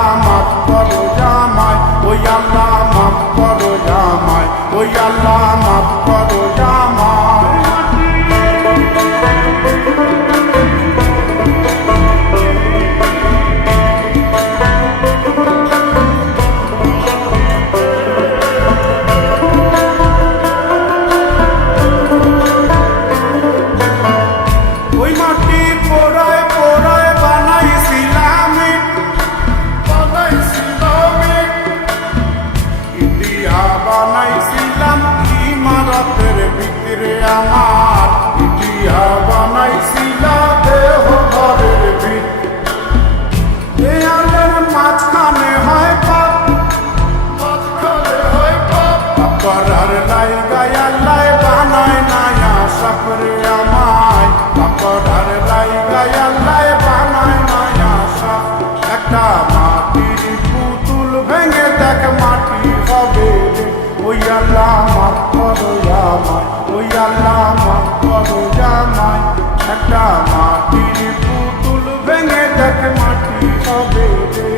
আল্লাহ মাফ করো জামাই, ওই আল্লাহ মাফ করো জামাই, ওই আল্লাহ মাফ করো জামাই। ওই মাটি পোড়ায় পোড়ায় বানাইছিলাম ইন্ডিয়া, বানাইছিলাম ইমারতের ভিতরে আমার, ইন্ডিয়া বানাইছিলাম দেহ ঘরের ভিতরে। দেয়ালের মাঝখানে হয় পাপ, মাঝখানে হয় পাপ, করার লাইগায় আল্লাহ বানায় নায়া সাপরে আমায়, করার লাইগায় আল্লাহ বানায় নায়া সাপ। একটা মাটির পুতুল ভেঙে দেখ মাটি হবে রে, ওই আল্লাহ মাফ করো জামাই, ওই আল্লাহ মাফ করো জামাই। একটা মাটির পুতুল ভেঙে দেখ মাটি হবে রে।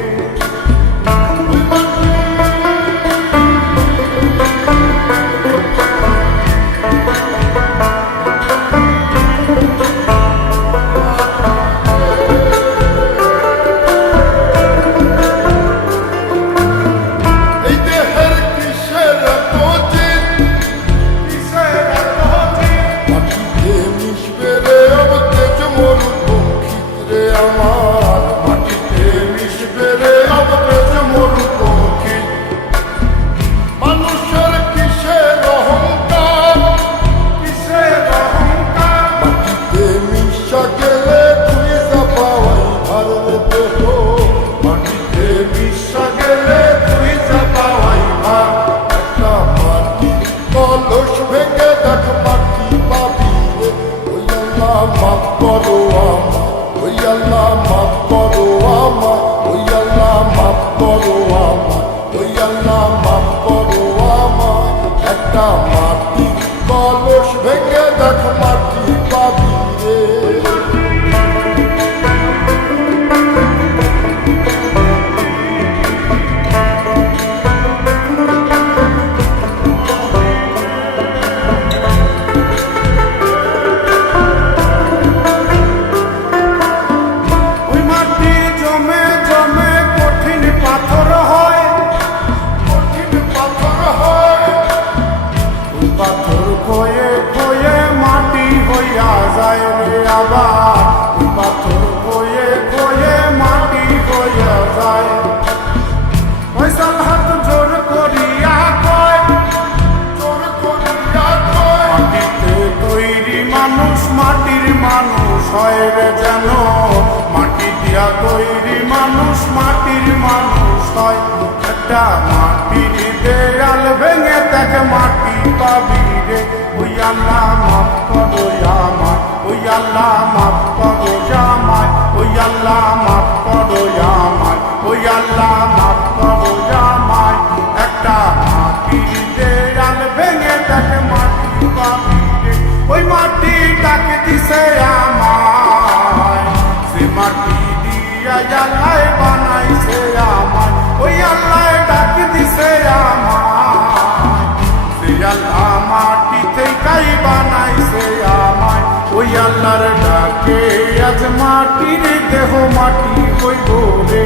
মাফ করো আমায়, ওই আল্লাহ মাফ করো আমায়, ওই আল্লাহ মাফ করো আমায়, ওই আল্লাহ মাফ করো আমায়। একটা মাটি কলস ভেঙে দেখ মাটি পাবি রে। পাথর খয়ে খয়ে মাটি হইয়া যায় রে আবার, পাথর খয়ে খয়ে মাটি হইয়া যায়। ফয়সাল হাত জোর করিয়া কয়, জোর করিয়া কয়, মাটিতে তৈরি মানুষ মাটির মানুষ হয় রে যেন, মাটি দিয়া তৈরি মানুষ মাটির মানুষ হয়। একটা মাটির দেয়াল ভেঙে দেখ মাটি পাবি রে, ওই আল্লাহ মাফ করো জামাই, ওই আল্লাহ মাফ করো জামাই, ওই আল্লাহ মাফ করো জামাই, ওই আল্লাহ মাফ করো জামাই। একটা মাটির দেয়াল ভেঙে দেখ মাটি পাবি রে, ওই মাটি ডাক দিছে আমায়, সে মাটি দিয়া আল্লাহ বানাইছে আমায়, ওই আল্লাহ ডাক দিছে আমায়, সে আল্লাহ মাটি থেকেই বানাইছে আমায়। ওই আল্লাহর ডাকে আজ মাটির দেহ মাটি হইব রে।